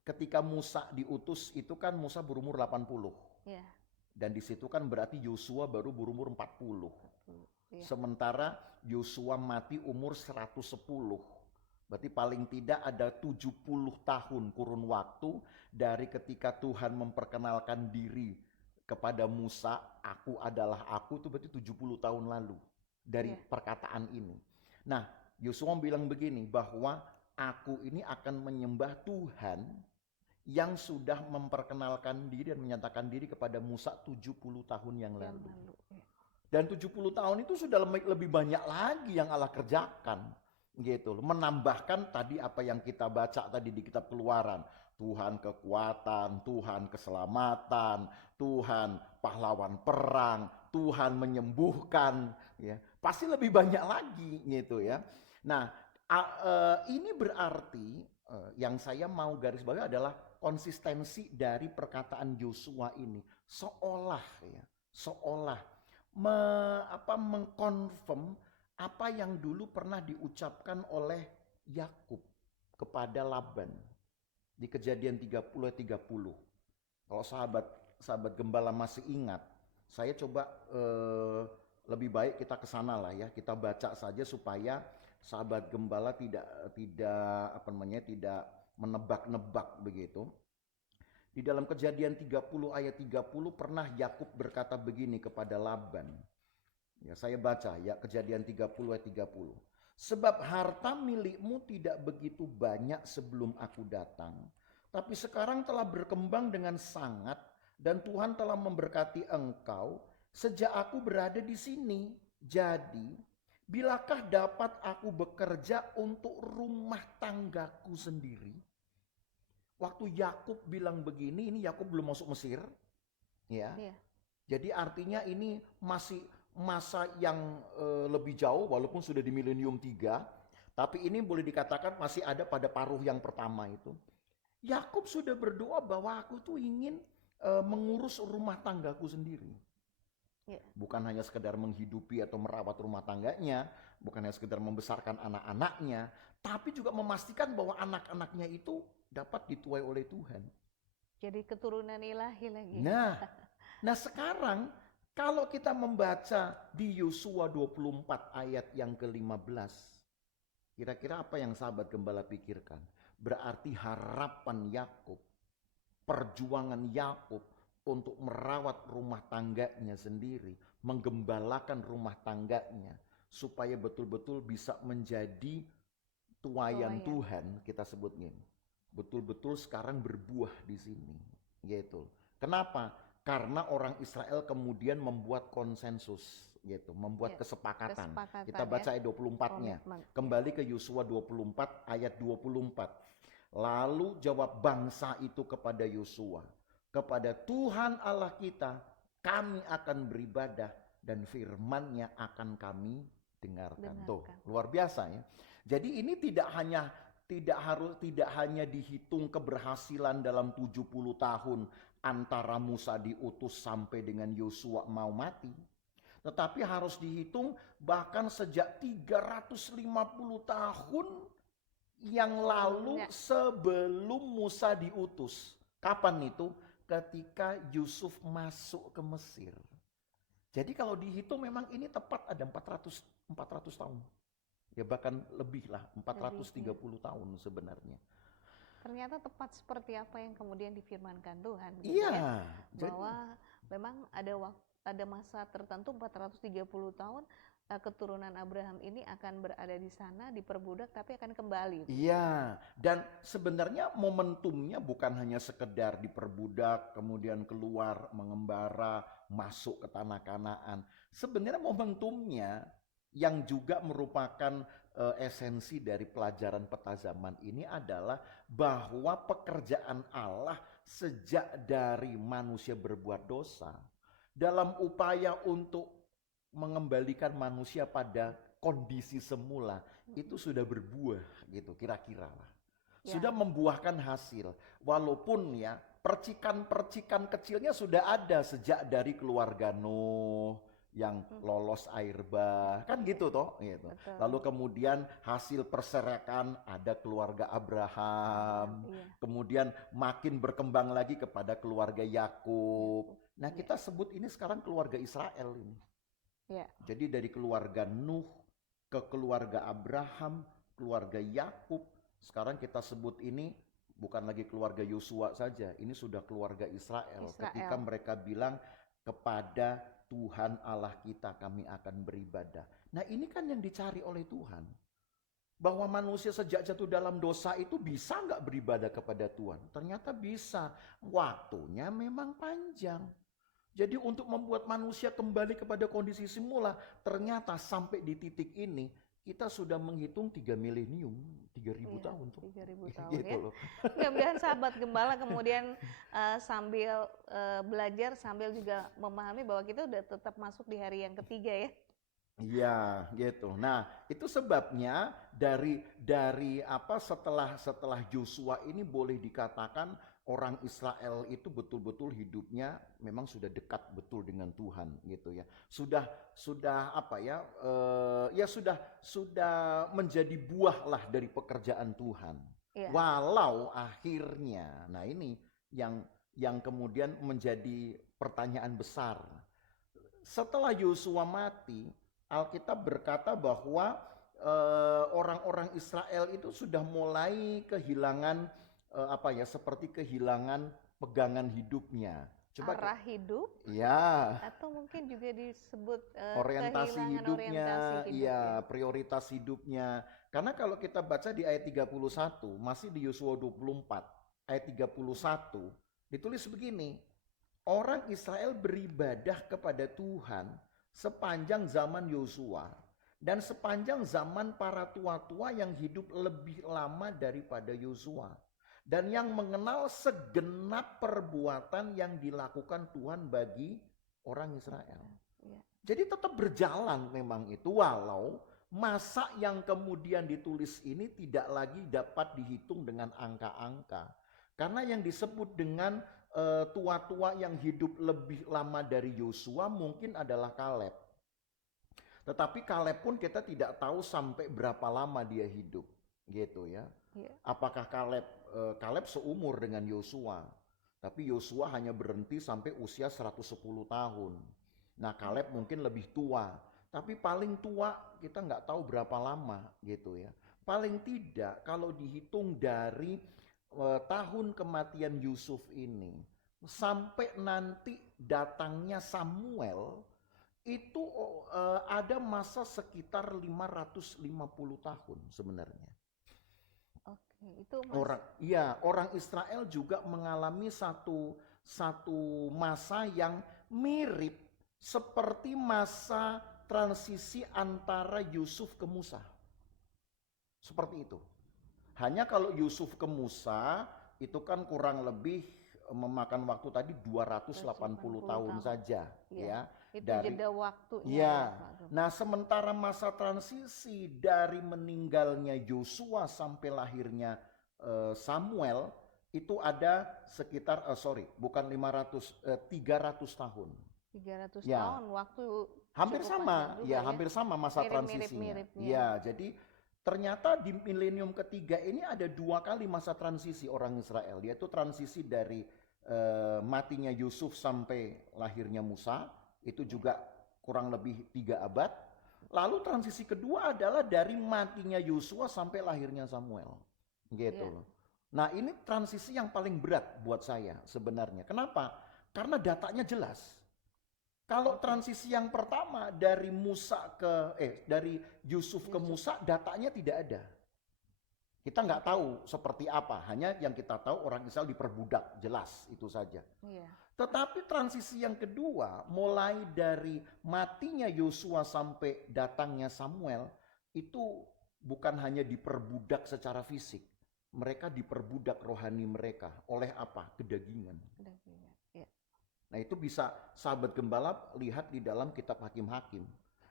ketika Musa diutus itu kan Musa berumur 80. Ya. Dan di situ kan berarti Yosua baru berumur 40. Ya. Sementara Yosua mati umur 110. Berarti paling tidak ada 70 tahun kurun waktu dari ketika Tuhan memperkenalkan diri kepada Musa, aku adalah aku, itu berarti 70 tahun lalu dari perkataan ini. Nah, Yosua bilang begini, bahwa aku ini akan menyembah Tuhan yang sudah memperkenalkan diri dan menyatakan diri kepada Musa 70 tahun yang lalu. Dan 70 tahun itu sudah lebih banyak lagi yang Allah kerjakan. Gitu. Menambahkan tadi apa yang kita baca tadi di kitab Keluaran. Tuhan kekuatan, Tuhan keselamatan, Tuhan pahlawan perang, Tuhan menyembuhkan, ya. Pasti lebih banyak lagi gitu ya. Nah, ini berarti yang saya mau garis bawahi adalah konsistensi dari perkataan Yosua ini, seolah mengkonfirm apa yang dulu pernah diucapkan oleh Yakub kepada Laban di Kejadian 30:30. Kalau sahabat gembala masih ingat, saya coba lebih baik kita ke sana lah ya, kita baca saja supaya sahabat gembala tidak menebak-nebak begitu. Di dalam Kejadian 30 ayat 30 pernah Yakub berkata begini kepada Laban. Ya, saya baca ya, Kejadian 30 ayat 30. Sebab harta milikmu tidak begitu banyak sebelum aku datang, tapi sekarang telah berkembang dengan sangat, dan Tuhan telah memberkati engkau sejak aku berada di sini. Jadi, bilakah dapat aku bekerja untuk rumah tanggaku sendiri? Waktu Yakub bilang begini, ini Yakub belum masuk Mesir, ya. Jadi artinya ini masih masa yang lebih jauh, walaupun sudah di milenium 3, tapi ini boleh dikatakan masih ada pada paruh yang pertama itu. Yakub sudah berdoa bahwa aku tuh ingin mengurus rumah tanggaku sendiri. Bukan hanya sekedar menghidupi atau merawat rumah tangganya, bukan hanya sekedar membesarkan anak-anaknya, tapi juga memastikan bahwa anak-anaknya itu dapat dituai oleh Tuhan. Jadi keturunan ilahi lagi. Nah sekarang kalau kita membaca di Yosua 24 ayat yang ke-15, kira-kira apa yang sahabat gembala pikirkan? Berarti harapan Yakub, perjuangan Yakub untuk merawat rumah tangganya sendiri, menggembalakan rumah tangganya, supaya betul-betul bisa menjadi tuayan Tuhan, kita sebutnya. Betul-betul sekarang berbuah di sini. Gitu. Kenapa? Karena orang Israel kemudian membuat konsensus, gitu, membuat kesepakatan. Kita baca ayat 24-nya. Kembali ke Yosua 24 ayat 24. Lalu jawab bangsa itu kepada Yosua, kepada Tuhan Allah kita, kami akan beribadah dan firman-Nya akan kami dengarkan. Tuh, luar biasa ya. Jadi ini tidak hanya dihitung keberhasilan dalam 70 tahun antara Musa diutus sampai dengan Yosua mau mati, tetapi harus dihitung bahkan sejak 350 tahun yang lalu sebelum Musa diutus. Kapan itu? Ketika Yusuf masuk ke Mesir. Jadi kalau dihitung memang ini tepat ada 400 tahun. Ya bahkan lebih lah, 430 tahun sebenarnya. Ternyata tepat seperti apa yang kemudian difirmankan Tuhan. Iya. Bahwa memang ada masa tertentu 430 tahun keturunan Abraham ini akan berada di sana, diperbudak, tapi akan kembali. Iya, dan sebenarnya momentumnya bukan hanya sekedar diperbudak, kemudian keluar, mengembara, masuk ke tanah Kanaan. Sebenarnya momentumnya yang juga merupakan esensi dari pelajaran peta zaman ini adalah bahwa pekerjaan Allah sejak dari manusia berbuat dosa dalam upaya untuk mengembalikan manusia pada kondisi semula itu sudah berbuah gitu kira-kira lah. Ya. Sudah membuahkan hasil. Walaupun ya percikan-percikan kecilnya sudah ada sejak dari keluarga Nuh yang lolos air bah, kan gitu toh gitu. Betul. Lalu kemudian hasil perserakan ada keluarga Abraham. Iya. Kemudian makin berkembang lagi kepada keluarga Yakub. Nah, kita sebut ini sekarang keluarga Israel ini. Ya. Jadi dari keluarga Nuh ke keluarga Abraham, keluarga Yakub, sekarang kita sebut ini bukan lagi keluarga Yosua saja, ini sudah keluarga Israel. Ketika mereka bilang kepada Tuhan Allah kita kami akan beribadah. Nah, ini kan yang dicari oleh Tuhan. Bahwa manusia sejak jatuh dalam dosa itu bisa nggak beribadah kepada Tuhan? Ternyata bisa. Waktunya memang panjang. Jadi untuk membuat manusia kembali kepada kondisi semula, ternyata sampai di titik ini kita sudah menghitung 3 milenium, 3.000 tahun tuh. 3.000 tahun gitu ya. loh. Mudah-mudahan sahabat gembala kemudian sambil belajar sambil juga memahami bahwa kita udah tetap masuk di hari yang ketiga ya. Iya, gitu. Nah, itu sebabnya dari apa setelah Yosua ini boleh dikatakan orang Israel itu betul-betul hidupnya memang sudah dekat betul dengan Tuhan gitu ya. Sudah apa ya? Ya sudah menjadi buah lah dari pekerjaan Tuhan. Iya. Walau akhirnya, nah ini yang kemudian menjadi pertanyaan besar. Setelah Yosua mati, Alkitab berkata bahwa orang-orang Israel itu sudah mulai kehilangan seperti kehilangan pegangan hidupnya. Arah hidup? Ya. Atau mungkin juga disebut orientasi hidupnya, ya. prioritas hidupnya. Karena kalau kita baca di ayat 31, masih di Yosua 24, ayat 31, ditulis begini. Orang Israel beribadah kepada Tuhan sepanjang zaman Yosua dan sepanjang zaman para tua-tua yang hidup lebih lama daripada Yosua dan yang mengenal segenap perbuatan yang dilakukan Tuhan bagi orang Israel. Ya. Jadi tetap berjalan memang itu, walau masa yang kemudian ditulis ini tidak lagi dapat dihitung dengan angka-angka. Karena yang disebut dengan tua-tua yang hidup lebih lama dari Yosua mungkin adalah Kaleb. Tetapi Kaleb pun kita tidak tahu sampai berapa lama dia hidup, gitu ya. Apakah Kaleb seumur dengan Yosua? Tapi Yosua hanya berhenti sampai usia 110 tahun. Nah, Kaleb mungkin lebih tua, tapi paling tua kita nggak tahu berapa lama, gitu ya. Paling tidak kalau dihitung dari tahun kematian Yusuf ini sampai nanti datangnya Samuel itu ada masa sekitar 550 tahun sebenarnya. Oke, itu orang Israel juga mengalami satu masa yang mirip seperti masa transisi antara Yusuf ke Musa. Seperti itu. Hanya kalau Yusuf ke Musa itu kan kurang lebih memakan waktu tadi 280 tahun saja ya. Itu jeda waktunya. Ya. Nah, sementara masa transisi dari meninggalnya Yosua sampai lahirnya Samuel itu ada sekitar 300 tahun. 300 tahun waktu hampir sama, ya hampir sama masa transisinya. Ya, jadi ternyata di milenium ketiga ini ada 2 kali masa transisi orang Israel, yaitu transisi dari matinya Yusuf sampai lahirnya Musa, itu juga kurang lebih 3 abad. Lalu transisi kedua adalah dari matinya Yosua sampai lahirnya Samuel. Gitu loh. Nah, ini transisi yang paling berat buat saya sebenarnya. Kenapa? Karena datanya jelas. Kalau transisi yang pertama dari dari Yusuf ke Musa datanya tidak ada. Kita nggak tahu seperti apa, hanya yang kita tahu orang Israel diperbudak, jelas itu saja. Iya. Tetapi transisi yang kedua, mulai dari matinya Yosua sampai datangnya Samuel, itu bukan hanya diperbudak secara fisik, mereka diperbudak rohani mereka. Oleh apa? Kedagingan. Iya. Nah itu bisa sahabat gembala lihat di dalam kitab Hakim-Hakim.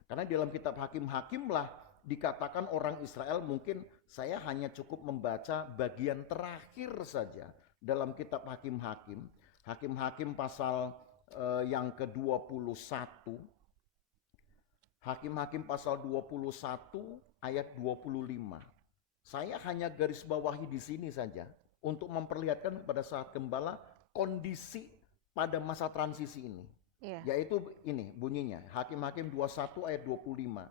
Karena di dalam kitab Hakim-Hakim lah dikatakan orang Israel, mungkin saya hanya cukup membaca bagian terakhir saja dalam kitab Hakim-Hakim. Hakim-Hakim pasal yang ke-21. Hakim-Hakim pasal 21 ayat 25. Saya hanya garis bawahi di sini saja untuk memperlihatkan pada saat gembala kondisi pada masa transisi ini. Iya. Yaitu ini bunyinya, Hakim-Hakim 21 ayat 25.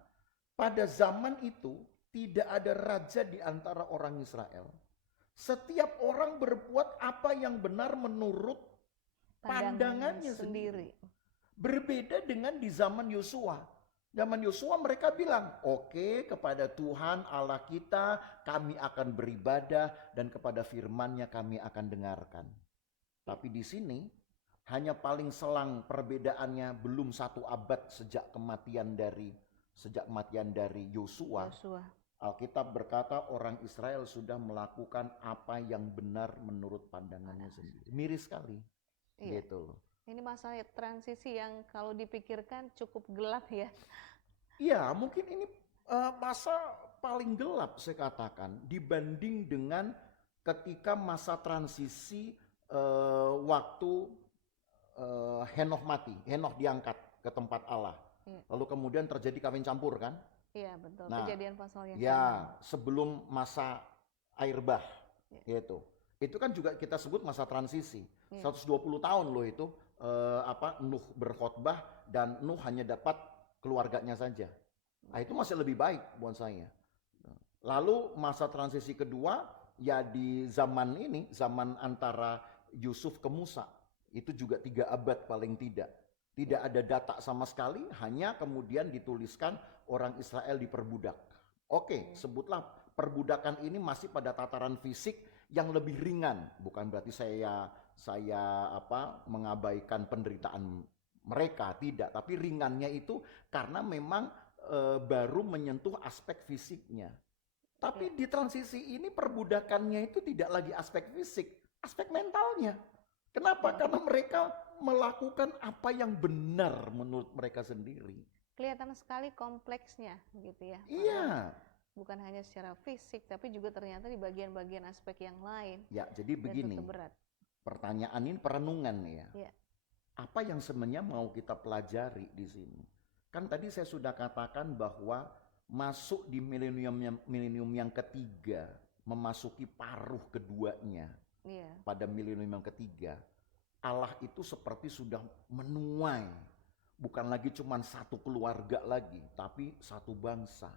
Pada zaman itu tidak ada raja di antara orang Israel. Setiap orang berbuat apa yang benar menurut pandangannya sendiri. Berbeda dengan di zaman Yosua. Zaman Yosua mereka bilang, oke, kepada Tuhan Allah kita kami akan beribadah dan kepada firman-Nya kami akan dengarkan. Tapi di sini hanya paling selang perbedaannya belum 1 abad sejak kematian dari Yosua. Alkitab berkata orang Israel sudah melakukan apa yang benar menurut pandangannya sendiri. Miris sekali. Iya. Gitu loh. Ini masalah transisi yang kalau dipikirkan cukup gelap ya. Iya, mungkin ini masa paling gelap saya katakan dibanding dengan ketika masa transisi waktu Henokh mati, Henokh diangkat ke tempat Allah. Iya. Lalu kemudian terjadi kawin campur kan? Iya betul. Nah, Kejadian pasal yang ya, sebelum masa air bah, Iya. gitu. Itu kan juga kita sebut masa transisi. Iya. 120 tahun loh itu Nuh berkhotbah dan Nuh hanya dapat keluarganya saja. Nah, itu masih lebih baik buat saya. Lalu masa transisi kedua ya di zaman ini, zaman antara Yusuf ke Musa. Itu juga 3 abad paling tidak. Tidak ada data sama sekali, hanya kemudian dituliskan orang Israel diperbudak. Oke, sebutlah perbudakan ini masih pada tataran fisik yang lebih ringan. Bukan berarti saya mengabaikan penderitaan mereka, tidak. Tapi ringannya itu karena memang baru menyentuh aspek fisiknya. Tapi di transisi ini perbudakannya itu tidak lagi aspek fisik, aspek mentalnya. Kenapa? Karena mereka melakukan apa yang benar menurut mereka sendiri. Kelihatan sekali kompleksnya gitu ya. Iya. Bukan hanya secara fisik, tapi juga ternyata di bagian-bagian aspek yang lain. Ya, jadi begini. Berat. Pertanyaan ini perenungan ya. Iya. Apa yang sebenarnya mau kita pelajari di sini? Kan tadi saya sudah katakan bahwa masuk di milenium yang ketiga, memasuki paruh keduanya. Iya. Pada milenium yang ketiga, Allah itu seperti sudah menuai. Bukan lagi cuma satu keluarga lagi, tapi satu bangsa.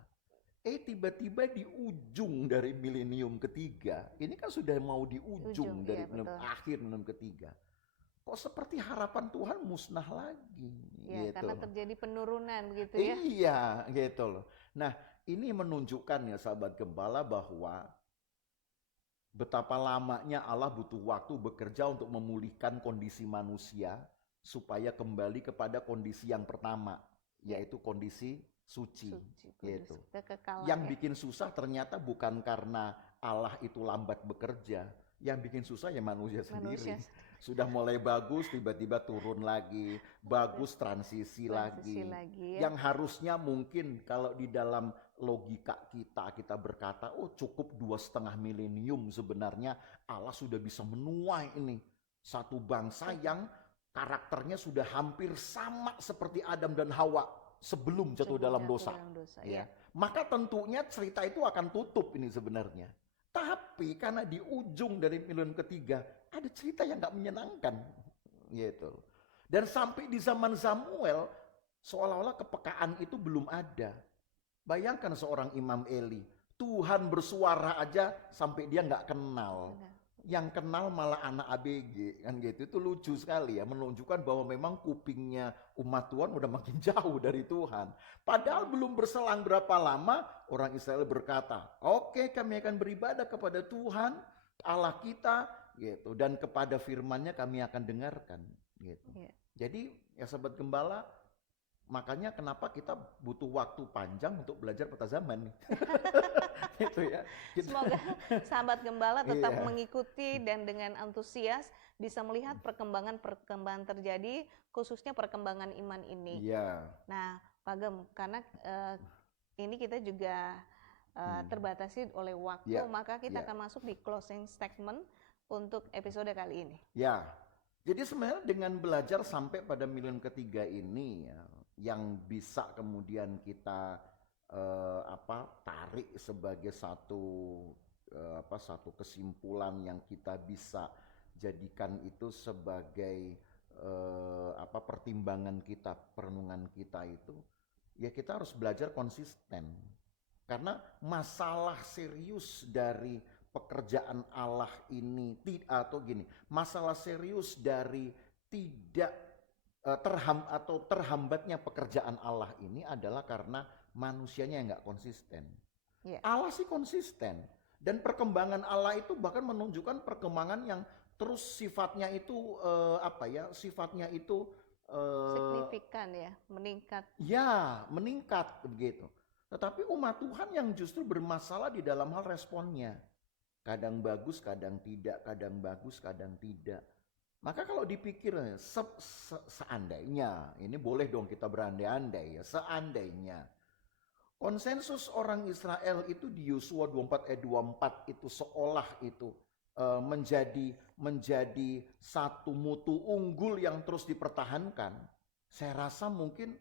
Tiba-tiba di ujung dari milenium ketiga, ini kan sudah mau di ujung dari akhir milenium ketiga. Kok seperti harapan Tuhan musnah lagi. Ya, gitu karena loh. terjadi penurunan gitu ya. Iya, gitu loh. Nah, ini menunjukkan ya sahabat gembala bahwa betapa lamanya Allah butuh waktu bekerja untuk memulihkan kondisi manusia supaya kembali kepada kondisi yang pertama, yaitu kondisi suci. Gitu. Yang bikin susah ternyata bukan karena Allah itu lambat bekerja, yang bikin susah ya manusia sendiri. Sudah mulai bagus tiba-tiba turun lagi, bagus transisi lagi. Ya. Yang harusnya mungkin kalau di dalam logika kita berkata, oh cukup 2,5 milenium sebenarnya Allah sudah bisa menuai ini satu bangsa yang karakternya sudah hampir sama seperti Adam dan Hawa sebelum jatuh dalam dosa. Ya. Maka tentunya cerita itu akan tutup ini sebenarnya. Tapi karena di ujung dari milenium ketiga ada cerita yang gak menyenangkan. Gitu. Dan sampai di zaman Samuel seolah-olah kepekaan itu belum ada. Bayangkan seorang Imam Eli, Tuhan bersuara aja sampai dia gak kenal. yang kenal malah anak ABG kan gitu. Itu lucu sekali ya, menunjukkan bahwa memang kupingnya umat Tuhan udah makin jauh dari Tuhan. Padahal belum berselang berapa lama orang Israel berkata, oke, kami akan beribadah kepada Tuhan Allah kita gitu, dan kepada firman-Nya kami akan dengarkan gitu. Iya. Jadi ya sahabat gembala, makanya kenapa kita butuh waktu panjang untuk belajar peta zaman nih. Gitu ya. Semoga sahabat gembala tetap Iya. mengikuti dan dengan antusias bisa melihat perkembangan terjadi, khususnya perkembangan iman ini. Iya. Nah, Pak Gem, karena ini kita juga terbatasi oleh waktu, Iya, maka kita iya. akan masuk di closing statement untuk episode kali ini. Ya, jadi sebenarnya dengan belajar sampai pada milenium ketiga ini ya, yang bisa kemudian kita tarik sebagai satu kesimpulan yang kita bisa jadikan itu sebagai pertimbangan kita, perenungan kita itu, ya kita harus belajar konsisten. Karena masalah serius dari pekerjaan Allah ini masalah serius dari tidak terhambatnya pekerjaan Allah ini adalah karena manusianya yang nggak konsisten. Yeah. Allah sih konsisten, dan perkembangan Allah itu bahkan menunjukkan perkembangan yang terus sifatnya itu signifikan ya, meningkat. Ya, meningkat begitu. Tetapi umat Tuhan yang justru bermasalah di dalam hal responnya. Kadang bagus, kadang tidak, kadang bagus, kadang tidak. Maka kalau dipikir seandainya, ini boleh dong kita berandai-andai ya, seandainya konsensus orang Israel itu di Yosua 24 ayat 24 itu seolah itu menjadi satu mutu unggul yang terus dipertahankan, saya rasa mungkin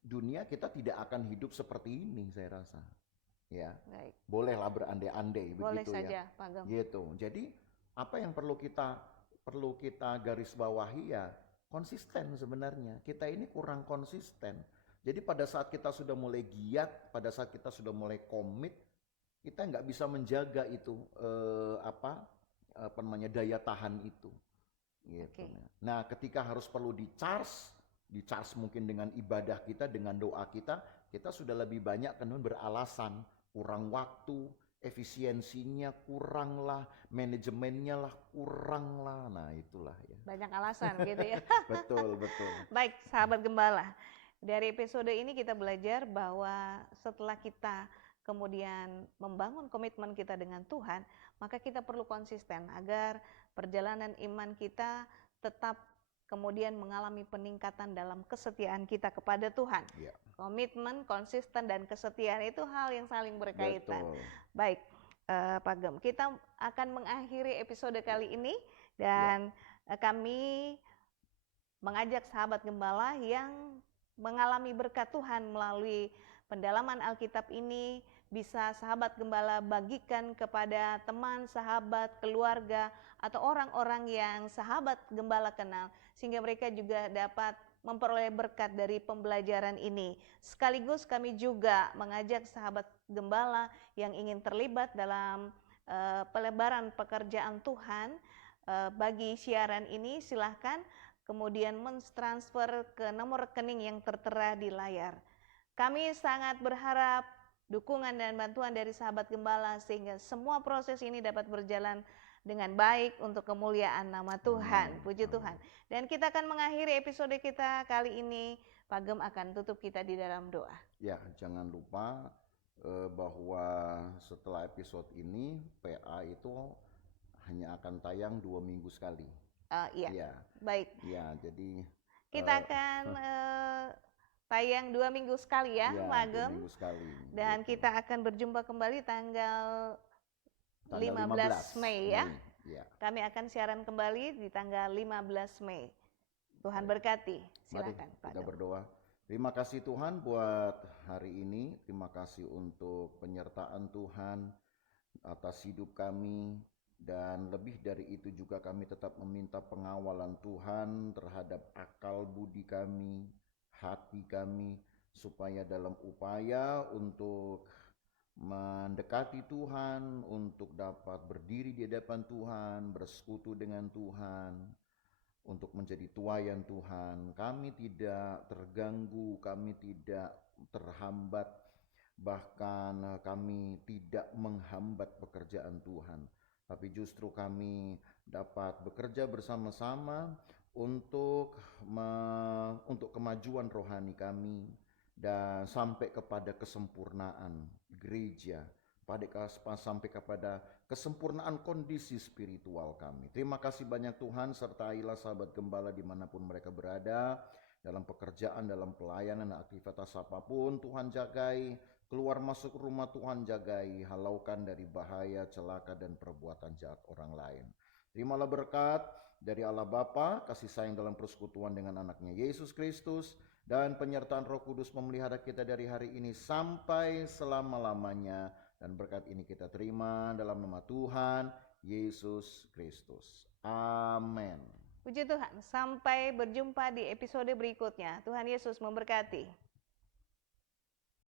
dunia kita tidak akan hidup seperti ini, saya rasa. Ya. Baik. Bolehlah berandai-andai Boleh begitu saja, ya. Pak Gem. Gitu. Jadi apa yang perlu kita garis bawahi ya, konsisten sebenarnya. Kita ini kurang konsisten. Jadi pada saat kita sudah mulai giat, pada saat kita sudah mulai komit, kita nggak bisa menjaga itu daya tahan itu. Gitu. Okay. Nah, ketika harus perlu dicharge mungkin dengan ibadah kita, dengan doa kita sudah lebih banyak kan beralasan, kurang waktu, efisiensinya kurang lah, manajemennya lah kurang lah. Nah, itulah ya. Banyak alasan gitu ya. Betul. Baik, sahabat gembala. Dari episode ini kita belajar bahwa setelah kita kemudian membangun komitmen kita dengan Tuhan, maka kita perlu konsisten agar perjalanan iman kita tetap kemudian mengalami peningkatan dalam kesetiaan kita kepada Tuhan. Ya. Komitmen, konsisten, dan kesetiaan itu hal yang saling berkaitan. Betul. Baik, Pak Gem, kita akan mengakhiri episode kali ini dan kami mengajak sahabat gembala yang mengalami berkat Tuhan melalui pendalaman Alkitab ini, bisa sahabat gembala bagikan kepada teman, sahabat, keluarga, atau orang-orang yang sahabat gembala kenal, sehingga mereka juga dapat memperoleh berkat dari pembelajaran ini. Sekaligus kami juga mengajak sahabat gembala yang ingin terlibat dalam pelebaran pekerjaan Tuhan bagi siaran ini, silahkan kemudian mentransfer ke nomor rekening yang tertera di layar. Kami sangat berharap dukungan dan bantuan dari sahabat gembala sehingga semua proses ini dapat berjalan dengan baik untuk kemuliaan nama Tuhan. Puji Tuhan. Dan kita akan mengakhiri episode kita kali ini. Pak Gem akan tutup kita di dalam doa. Ya, jangan lupa bahwa setelah episode ini PA itu hanya akan tayang 2 minggu sekali. Iya. Ya. Baik. Ya, jadi kita akan tayang 2 minggu sekali ya, Pak Gem. 2 minggu sekali. Dan gitu. kita akan berjumpa kembali tanggal 15 Mei ya. Ya. Kami akan siaran kembali di tanggal 15 Mei. Tuhan berkati. Silakan, Mari Pak kita Gem. berdoa. Terima kasih Tuhan buat hari ini. Terima kasih untuk penyertaan Tuhan atas hidup kami. Dan lebih dari itu juga kami tetap meminta pengawalan Tuhan terhadap akal budi kami, hati kami, supaya dalam upaya untuk mendekati Tuhan, untuk dapat berdiri di hadapan Tuhan, bersekutu dengan Tuhan, untuk menjadi tuayan Tuhan. Kami tidak terganggu, kami tidak terhambat, bahkan kami tidak menghambat pekerjaan Tuhan. Tapi justru kami dapat bekerja bersama-sama untuk kemajuan rohani kami dan sampai kepada kesempurnaan gereja, sampai kepada kesempurnaan kondisi spiritual kami. Terima kasih banyak Tuhan, sertailah sahabat gembala dimanapun mereka berada, dalam pekerjaan, dalam pelayanan, aktivitas apapun. Tuhan jagai, keluar masuk rumah Tuhan jagai, halaukan dari bahaya, celaka, dan perbuatan jahat orang lain. Terimalah berkat dari Allah Bapa, kasih sayang dalam persekutuan dengan anaknya Yesus Kristus, dan penyertaan Roh Kudus memelihara kita dari hari ini sampai selama-lamanya. Dan berkat ini kita terima dalam nama Tuhan Yesus Kristus. Amin. Puji Tuhan, sampai berjumpa di episode berikutnya. Tuhan Yesus memberkati.